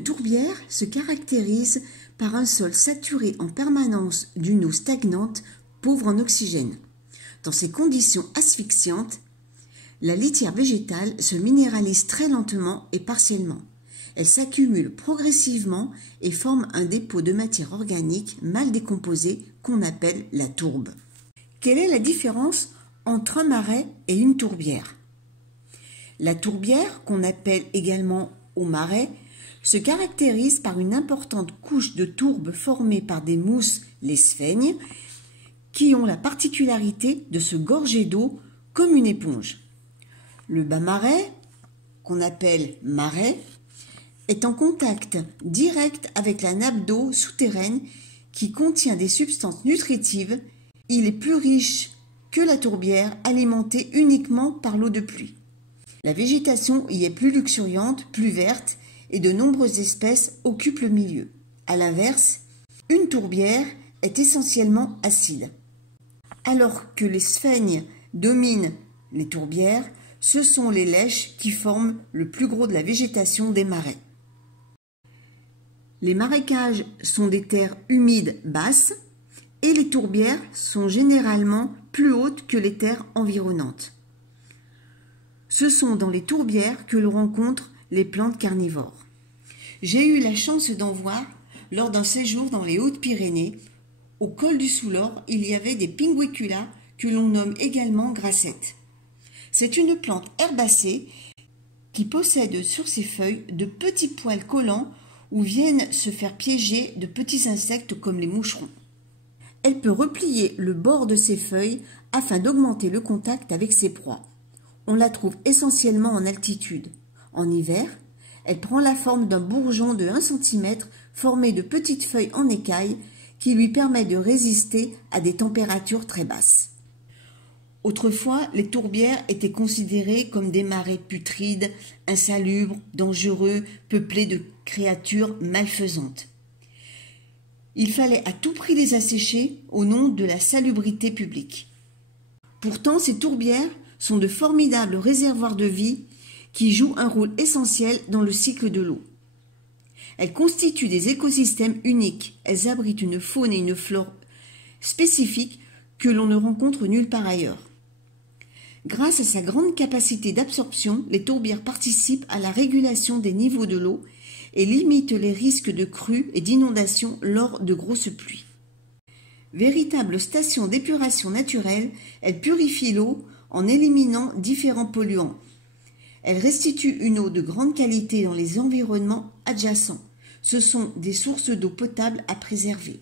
Une tourbière se caractérise par un sol saturé en permanence d'une eau stagnante, pauvre en oxygène. Dans ces conditions asphyxiantes, la litière végétale se minéralise très lentement et partiellement. Elle s'accumule progressivement et forme un dépôt de matière organique mal décomposée qu'on appelle la tourbe. Quelle est la différence entre un marais et une tourbière? La tourbière, qu'on appelle également au marais, se caractérise par une importante couche de tourbe formée par des mousses, les sphègnes, qui ont la particularité de se gorger d'eau comme une éponge. Le bas marais, qu'on appelle marais, est en contact direct avec la nappe d'eau souterraine qui contient des substances nutritives. Il est plus riche que la tourbière, alimentée uniquement par l'eau de pluie. La végétation y est plus luxuriante, plus verte, et de nombreuses espèces occupent le milieu. À l'inverse, une tourbière est essentiellement acide. Alors que les sphègnes dominent les tourbières, ce sont les lèches qui forment le plus gros de la végétation des marais. Les marécages sont des terres humides basses et les tourbières sont généralement plus hautes que les terres environnantes. Ce sont dans les tourbières que l'on rencontre les plantes carnivores. J'ai eu la chance d'en voir lors d'un séjour dans les Hautes-Pyrénées. Au col du Soulor, il y avait des pinguiculas que l'on nomme également grassettes. C'est une plante herbacée qui possède sur ses feuilles de petits poils collants où viennent se faire piéger de petits insectes comme les moucherons. Elle peut replier le bord de ses feuilles afin d'augmenter le contact avec ses proies. On la trouve essentiellement en altitude. En hiver, elle prend la forme d'un bourgeon de 1 cm formé de petites feuilles en écailles qui lui permet de résister à des températures très basses. Autrefois, les tourbières étaient considérées comme des marais putrides, insalubres, dangereux, peuplés de créatures malfaisantes. Il fallait à tout prix les assécher au nom de la salubrité publique. Pourtant, ces tourbières sont de formidables réservoirs de vie qui jouent un rôle essentiel dans le cycle de l'eau. Elles constituent des écosystèmes uniques. Elles abritent une faune et une flore spécifiques que l'on ne rencontre nulle part ailleurs. Grâce à sa grande capacité d'absorption, les tourbières participent à la régulation des niveaux de l'eau et limitent les risques de crues et d'inondations lors de grosses pluies. Véritable station d'épuration naturelle, elles purifient l'eau en éliminant différents polluants. Elles restituent une eau de grande qualité dans les environnements adjacents. Ce sont des sources d'eau potable à préserver.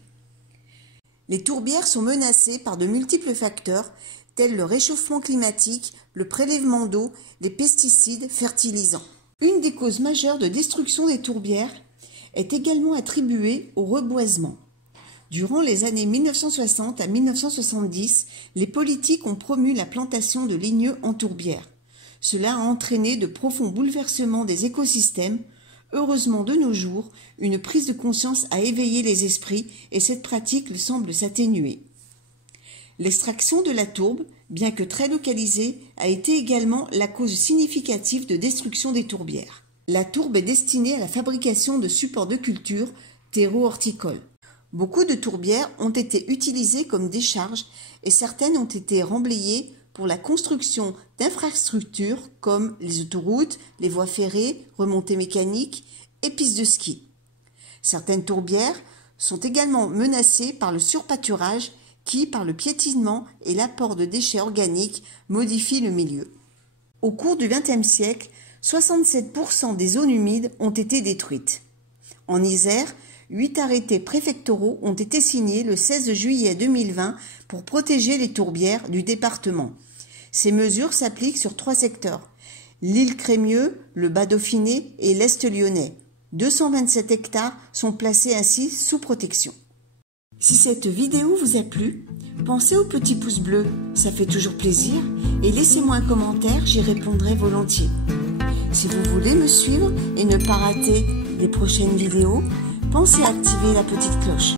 Les tourbières sont menacées par de multiples facteurs tels le réchauffement climatique, le prélèvement d'eau, les pesticides, fertilisants. Une des causes majeures de destruction des tourbières est également attribuée au reboisement. Durant les années 1960 à 1970, les politiques ont promu la plantation de ligneux en tourbières. Cela a entraîné de profonds bouleversements des écosystèmes. Heureusement, de nos jours, une prise de conscience a éveillé les esprits et cette pratique semble s'atténuer. L'extraction de la tourbe, bien que très localisée, a été également la cause significative de destruction des tourbières. La tourbe est destinée à la fabrication de supports de culture, terreaux horticoles. Beaucoup de tourbières ont été utilisées comme décharges et certaines ont été remblayées pour la construction d'infrastructures comme les autoroutes, les voies ferrées, remontées mécaniques et pistes de ski. Certaines tourbières sont également menacées par le surpâturage qui, par le piétinement et l'apport de déchets organiques, modifie le milieu. Au cours du XXe siècle, 67% des zones humides ont été détruites. En Isère, 8 arrêtés préfectoraux ont été signés le 16 juillet 2020 pour protéger les tourbières du département. Ces mesures s'appliquent sur 3 secteurs, l'île Crémieux, le Bas-Dauphiné et l'Est lyonnais. 227 hectares sont placés ainsi sous protection. Si cette vidéo vous a plu, pensez au petit pouce bleu, ça fait toujours plaisir, et laissez-moi un commentaire, j'y répondrai volontiers. Si vous voulez me suivre et ne pas rater les prochaines vidéos, pensez à activer la petite cloche.